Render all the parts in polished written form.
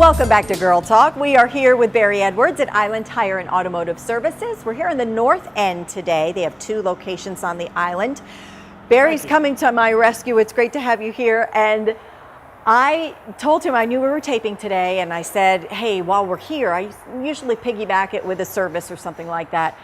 Welcome back to Girl Talk. We are here with Barry Edwards at Island Tire and Automotive Services. We're here in the North End today. They have 2 locations on the island. Barry's coming to my rescue. It's great to have you here. And I told him I knew we were taping today, and I said, hey, while we're here, I usually piggyback it with a service or something like that.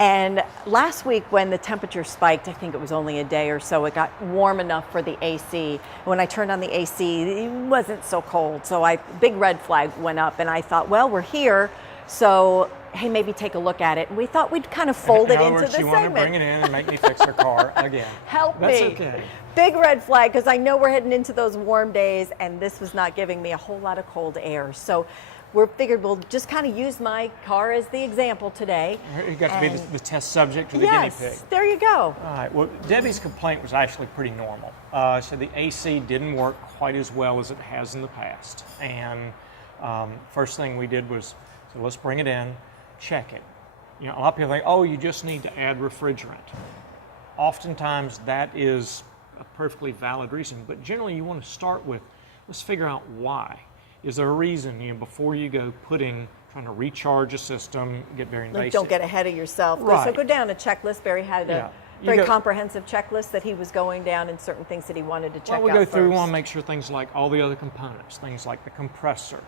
And last week when the temperature spiked, I think it was only a day or so, it got warm enough for the AC. When I turned on the AC, it wasn't so cold. So big red flag went up, and I thought, well, we're here, so hey, maybe take a look at it. And we thought we'd kind of fold it into the segment. You want to bring it in and make me fix her car again. Help me. That's okay. Big red flag, because I know we're heading into those warm days, and this was not giving me a whole lot of cold air. So we figured we'll just kind of use my car as the example today. You got to be the test subject or the guinea pig. Yes, there you go. All right. Well, Debbie's complaint was actually pretty normal. So the AC didn't work quite as well as it has in the past. And first thing we did was, so let's bring it in, check it. You know, a lot of people think, oh, you just need to add refrigerant. Oftentimes that is a perfectly valid reason, but generally you want to start with, let's figure out why. Is there a reason, you know, before you go trying to recharge a system, get very invasive? Like, don't get ahead of yourself. Right. So go down a checklist. Barry had a very comprehensive checklist that he was going down, and certain things that he wanted to check out. Well, we go through, we first. want to make sure things like all the other components, things like the compressor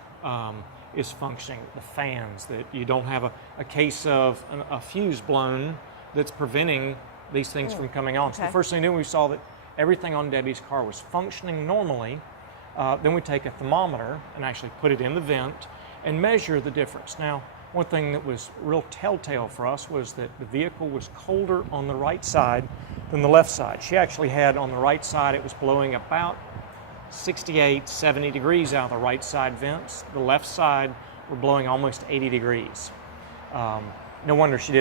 is functioning, the fans, that you don't have a case of a fuse blown that's preventing these things from coming on. So the first thing we did, we saw that everything on Debbie's car was functioning normally. Then we take a thermometer and actually put it in the vent and measure the difference. Now, one thing that was real telltale for us was that the vehicle was colder on the right side than the left side. She actually had on the right side, it was blowing about 68, 70 degrees out of the right side vents. The left side were blowing almost 80 degrees. No wonder she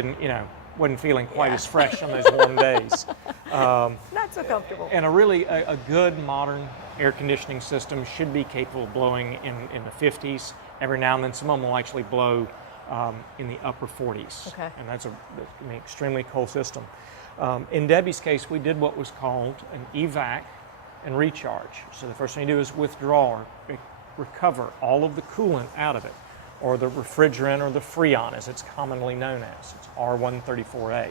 wasn't feeling quite as fresh on those warm days. Not so comfortable. And a good modern air conditioning system should be capable of blowing in the 50s. Every now and then some of them will actually blow in the upper 40s. Okay. And that's an extremely cold system. In Debbie's case, we did what was called an evac and recharge. So the first thing you do is withdraw or recover all of the coolant out of it, or the refrigerant or the freon as it's commonly known as. It's R134A.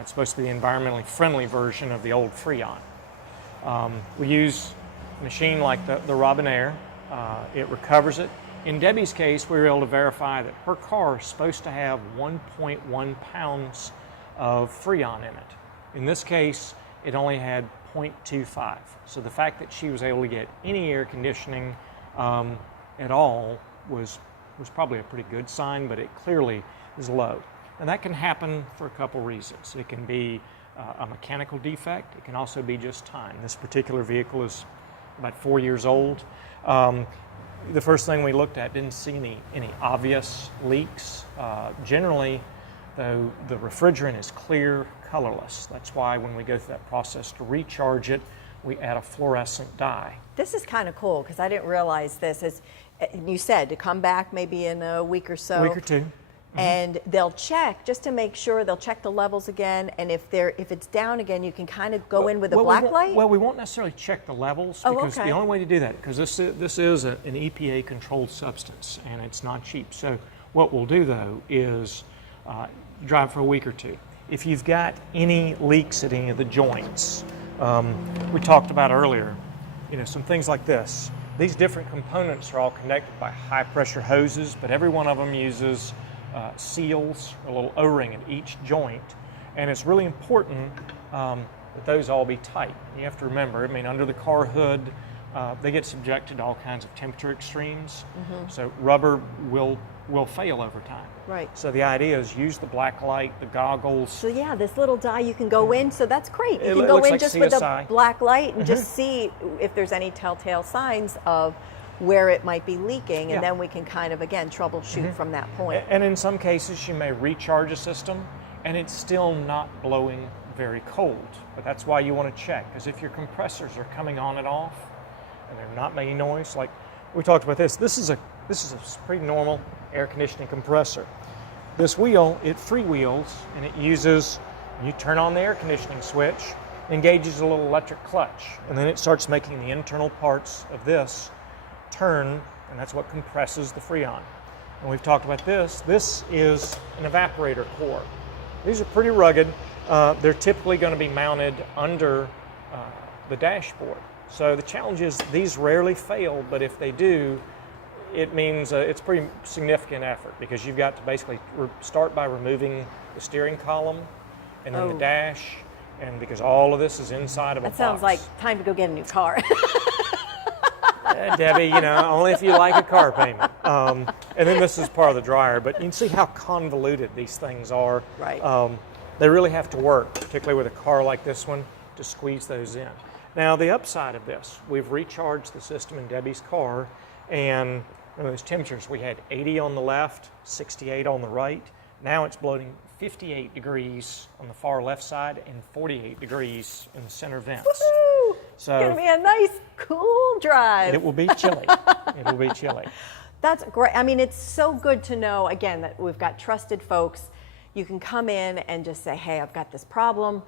It's supposed to be the environmentally friendly version of the old freon. We use a machine like the Robinair. It recovers it. In Debbie's case, we were able to verify that her car is supposed to have 1.1 pounds of freon in it. In this case, it only had 0.25. So the fact that she was able to get any air conditioning at all was probably a pretty good sign, but it clearly is low. And that can happen for a couple reasons. It can be a mechanical defect. It can also be just time. This particular vehicle is about 4 years old. The first thing we looked at didn't see any obvious leaks. Generally, though, the refrigerant is clear, colorless. That's why when we go through that process to recharge it, we add a fluorescent dye. This is kind of cool, because I didn't realize this. As you said, to come back maybe in a week or so. A week or two. And they'll check just to make sure. They'll check the levels again, and if it's down again, you can kind of go in with a black light. Well, we won't necessarily check the levels, because the only way to do that, because this is an EPA controlled substance and it's not cheap. So what we'll do though is drive for a week or two. If you've got any leaks at any of the joints, we talked about earlier, some things like this. These different components are all connected by high pressure hoses, but every one of them uses seals, a little O-ring at each joint, and it's really important that those all be tight. You have to remember, under the car hood, they get subjected to all kinds of temperature extremes, so rubber will fail over time. Right. So the idea is use the black light, the goggles. So yeah, this little dye you can go in, so that's great. You It can go looks in like just CSI. with a black light and just see if there's any telltale signs of where it might be leaking, and then we can kind of, again, troubleshoot from that point. And in some cases, you may recharge a system, and it's still not blowing very cold. But that's why you want to check, because if your compressors are coming on and off, and they're not making noise, like we talked about this is a pretty normal air conditioning compressor. This wheel, it freewheels, and it uses, you turn on the air conditioning switch, engages a little electric clutch, and then it starts making the internal parts of this turn and that's what compresses the Freon. And we've talked about this. This is an evaporator core. These are pretty rugged. They're typically going to be mounted under the dashboard. So the challenge is these rarely fail, but if they do, it means it's pretty significant effort, because you've got to basically start by removing the steering column and then the dash, and because all of this is inside of a box. That sounds like time to go get a new car. Debbie, you know, only if you like a car payment. And then this is part of the dryer, but you can see how convoluted these things are. Right. They really have to work, particularly with a car like this one, to squeeze those in. Now, the upside of this, we've recharged the system in Debbie's car, and those temperatures, we had 80 on the left, 68 on the right. Now it's blowing 58 degrees on the far left side and 48 degrees in the center vents. Woo! So it's going to be a nice, cool drive. it will be chilly. It will be chilly. That's great. I mean, it's so good to know, again, that we've got trusted folks. You can come in and just say, hey, I've got this problem,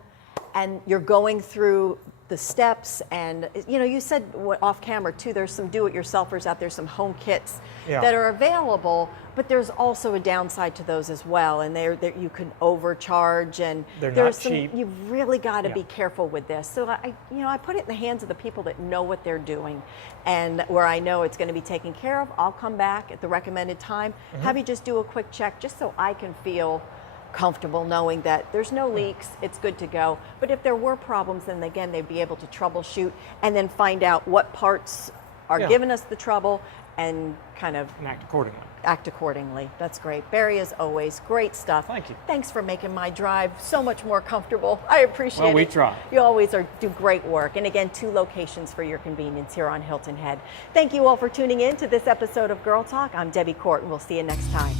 and you're going through the steps. And you know, you said off camera too, there's some do-it-yourselfers out there, some home kits that are available, but there's also a downside to those as well, and you can overcharge, and there's not cheap. You've really got to be careful with this. So I put it in the hands of the people that know what they're doing, and where I know it's going to be taken care of, I'll come back at the recommended time, have you just do a quick check, just so I can feel comfortable knowing that there's no leaks, it's good to go. But if there were problems, then again, they'd be able to troubleshoot and then find out what parts are giving us the trouble and kind of act accordingly. That's great. Barry, as always, great stuff. Thank you. Thanks for making my drive so much more comfortable. I appreciate it. Well, we try. You always do great work. And again, 2 locations for your convenience here on Hilton Head. Thank you all for tuning in to this episode of Girl Talk. I'm Debbie Court, and we'll see you next time.